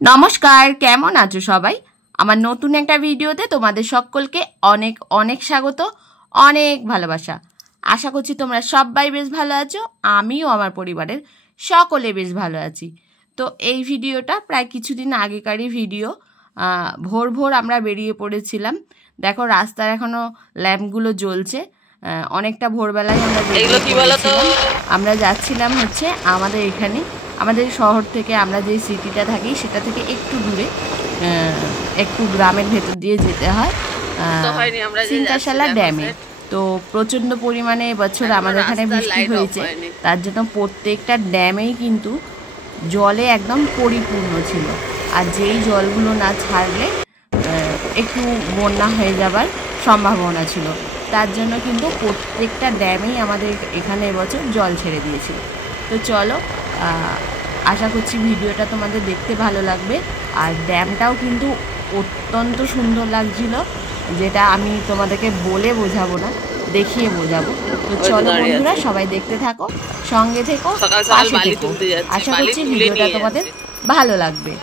নমস্কার, কেমন আছো সবাই? আমার নতুন একটা ভিডিওতে তোমাদের সকলকে অনেক অনেক স্বাগত, অনেক ভালোবাসা। আশা করছি তোমরা সবাই বেশ ভালো আছো, আমিও আমার পরিবারের সকলে বেশ ভালো আছি। তো এই ভিডিওটা প্রায় কিছুদিন আগেকারই ভিডিও। ভোর ভোর আমরা বেরিয়ে পড়েছিলাম। দেখো রাস্তার এখনো ল্যাম্পগুলো জ্বলছে। অনেকটা ভোরবেলায় আমরা বেরিয়ে পড়েছিলাম। আমরা যাচ্ছিলাম হচ্ছে আমাদের এখানে, আমাদের শহর থেকে, আমরা যে সিটিটা থাকি সেটা থেকে একটু দূরে, একটু গ্রামের ভেতর দিয়ে যেতে হয় সিংকাশালা ড্যামে। তো প্রচণ্ড পরিমাণে এবছর আমাদের এখানে বৃষ্টি হয়েছে, তার জন্য প্রত্যেকটা ড্যামেই কিন্তু জলে একদম পরিপূর্ণ ছিল। আর যেই জলগুলো না ছাড়লে একটু বন্যা হয়ে যাবার সম্ভাবনা ছিল, তার জন্য কিন্তু প্রত্যেকটা ড্যামেই আমাদের এখানে এবছর জল ছেড়ে দিয়েছিল। তো চলো, আশা করছি ভিডিওটা তোমাদের দেখতে ভালো লাগবে। আর ড্যামটাও কিন্তু অত্যন্ত সুন্দর লাগছিল, যেটা আমি তোমাদেরকে বলে বোঝাবো না, দেখিয়ে বোঝাবো। তো চলো বন্ধুরা, সবাই দেখতে থাকো, সঙ্গে থেকো, পাশে থেকো। আশা করছি ভিডিওটা তোমাদের ভালো লাগবে।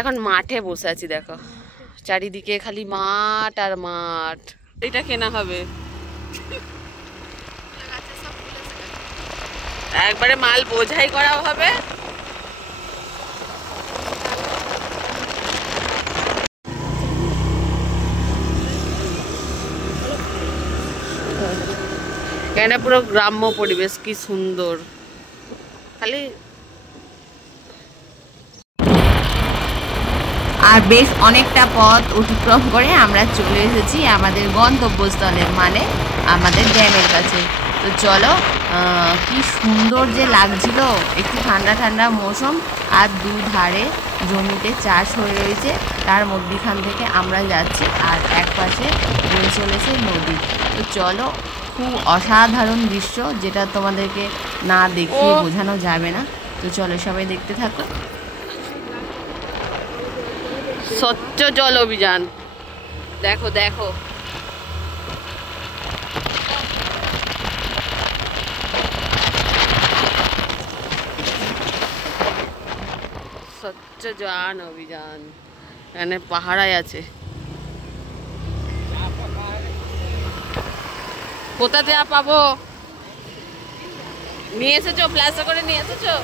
এখন মাঠে বসে আছি, দেখো চারিদিকে খালি মাঠ আর মাঠ। এটা কেনা হবে, একবারে মাল বোঝাই করা হবে। এখানে পুরো গ্রাম্য পরিবেশ, কি সুন্দর। খালি আর বেশ অনেকটা পথ অতিক্রম করে আমরা চলে এসেছি আমাদের গন্তব্যস্থলে, মানে আমাদের ড্যামের কাছে। তো চলো, কি সুন্দর যে লাগছিল, একটু ঠান্ডা ঠান্ডা মৌসুম, আর দুধারে জমিতে চাষ হয়ে রয়েছে, তার মধ্যখান থেকে আমরা যাচ্ছি, আর এক পাশে বয়ে চলেছে নদী। তো চলো, খুব অসাধারণ দৃশ্য, যেটা তোমাদেরকে না দেখিয়ে বোঝানো যাবে না। তো চলো সবাই দেখতে থাকো। স্বচ্ছ জল অভিযান, দেখো দেখো, স্বচ্ছ জল অভিযান। এখানে পাহাড়ায় আছে। কোথাতে পাবো? নিয়ে এসেছো, প্লাস্টার করে নিয়ে এসেছো?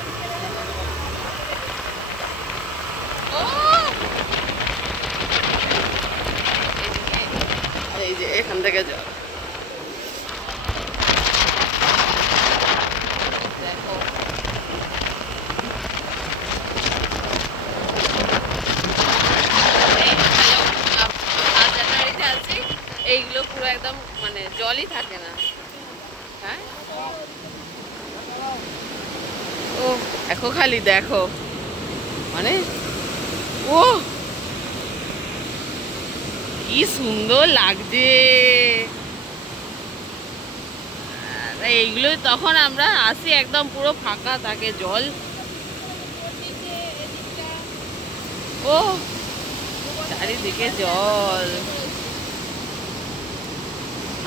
এই যে এখান থেকে জল, দেখো এইগুলো পুরো একদম মানে জলই থাকে না। হ্যাঁ, ও দেখো, খালি দেখো, মানে ও কি সুন্দর লাগছে। এইগুলো তখন আমরা আসি, একদম পুরো ফাঁকা থাকে জল। ও চারিদিকে জল।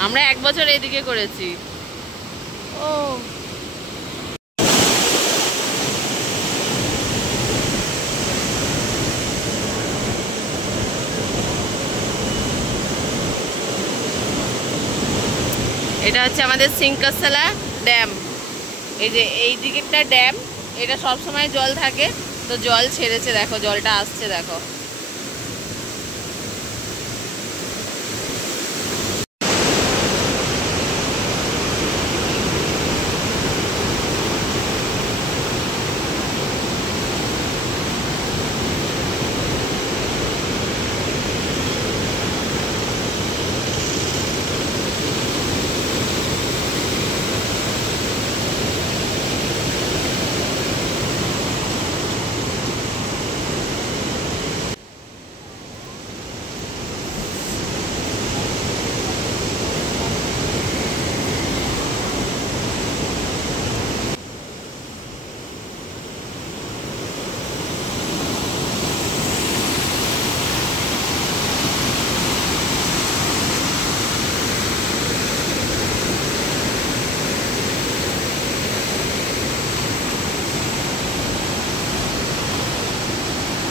আমরা এক বছর এদিকে করেছি। ও এটা হচ্ছে আমাদের সিংকাশালা ড্যাম। এই যে এই দিকেরটা ড্যাম, এটা সব সময় জল থাকে। তো জল ছেড়েছে, দেখো জলটা আসছে, দেখো।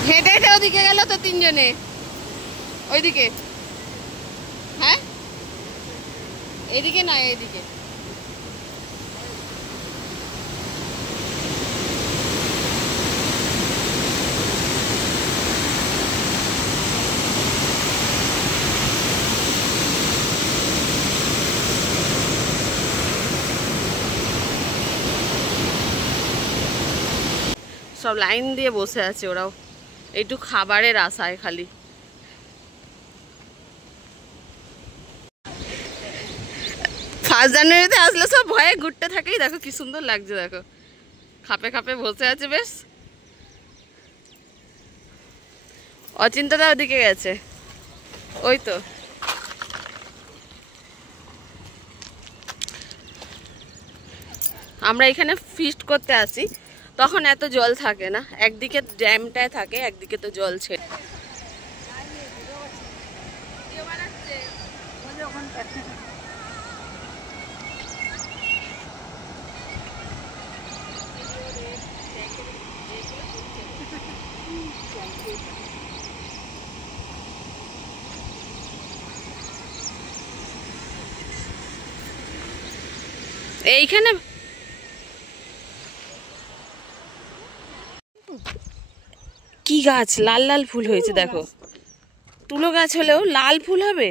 হেঁটে হেঁটে ওদিকে গেল তো তিনজনে, ওইদিকে। হ্যাঁ, এদিকে নয়, এইদিকে। সব লাইন দিয়ে বসে আছে ওরাও, একটু খাবারের আশায় খালি। ফার্স্ট জানুয়ারিতে আসলে সব ভয়ে ঘুরতে থাকেই। দেখো কি সুন্দর লাগছে, দেখো খাপে খাপে বসে আছে বেশ। অচিন্তাটা ওদিকে গেছে, ওই তো। আমরা এখানে ফিস্ট করতে আসি, তখন এত জল থাকে না, একদিকে ড্যামটায় থাকে, একদিকে তো জল ছেড়ে। এইখানে কি গাছ, লাল লাল ফুল হয়েছে দেখো। তুলো গাছ হলেও লাল ফুল হবে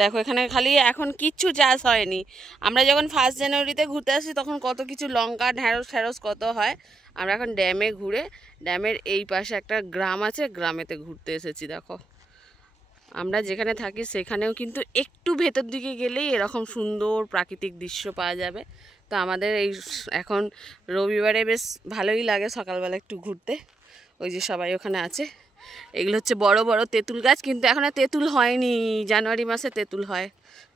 দেখো। এখানে খালি এখন কিচ্ছু চাষ হয়নি। আমরা যখন ফার্স্ট জানুয়ারিতে ঘুরতে আসি তখন কত কিছু লঙ্কা, ঢ্যাঁড়স ঠ্যাঁড়স কত হয়। আমরা এখন ড্যামে ঘুরে, ড্যামের এই পাশে একটা গ্রাম আছে, গ্রামেতে ঘুরতে এসেছি। দেখো আমরা যেখানে থাকি সেখানেও কিন্তু একটু ভেতর দিকে গেলেই এরকম সুন্দর প্রাকৃতিক দৃশ্য পাওয়া যাবে। তো আমাদের এই এখন রবিবারে বেশ ভালোই লাগে সকালবেলা একটু ঘুরতে। ওই যে সবাই ওখানে আছে। এগুলো হচ্ছে বড় বড় তেঁতুল গাছ, কিন্তু এখনো তেঁতুল হয়নি, জানুয়ারি মাসে তেঁতুল হয়,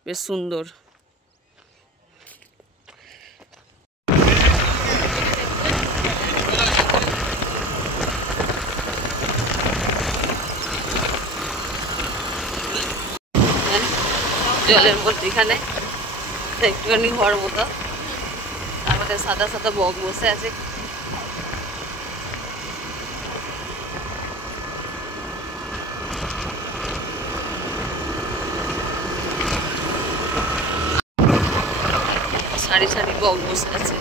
বেশ সুন্দর। জলের মধ্যে এখানে একটুখানি ঘর মতো, তারপরে সাদা সাদা বক বসে আছে। সারি সারি বক বসে আছে।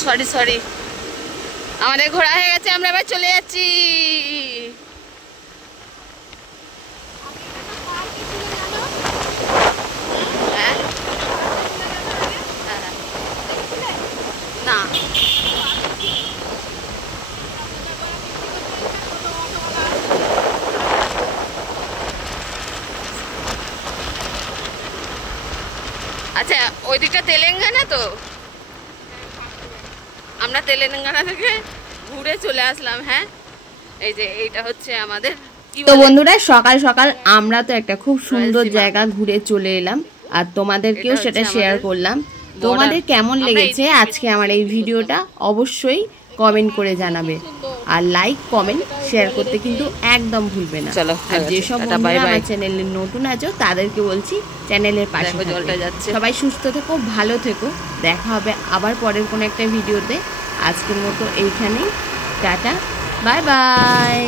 সরি সরি, আমাদের ঘোরা হয়ে গেছে, আমরা এবার চলে যাচ্ছি। না আচ্ছা, ওই দিকটা তেলেঙ্গানা, তো আমরা তেলেঙ্গানা থেকে ঘুরে চলে আসলাম। হ্যাঁ, এই যে এইটা হচ্ছে আমাদের। তো বন্ধুরা, সকাল সকাল আমরা তো একটা খুব সুন্দর জায়গা ঘুরে চলে এলাম, আর তোমাদেরকেও সেটা শেয়ার করলাম। তোমাদের কেমন লেগেছে আজকে আমার এই ভিডিওটা অবশ্যই কমেন্ট করে জানাবে, আর লাইক কমেন্ট শেয়ার করতে কিন্তু একদম ভুলবে না। আর যেসব বন্ধুরা আমার চ্যানেলে নতুন আছো তাদেরকে বলছি চ্যানেলের পাশে থাকো। সবাই সুস্থ থেকো, ভালো থেকো। দেখা হবে আবার পরের কোনো একটা ভিডিওতে। আজকের মতো এইখানেই, টাটা, বাই বাই।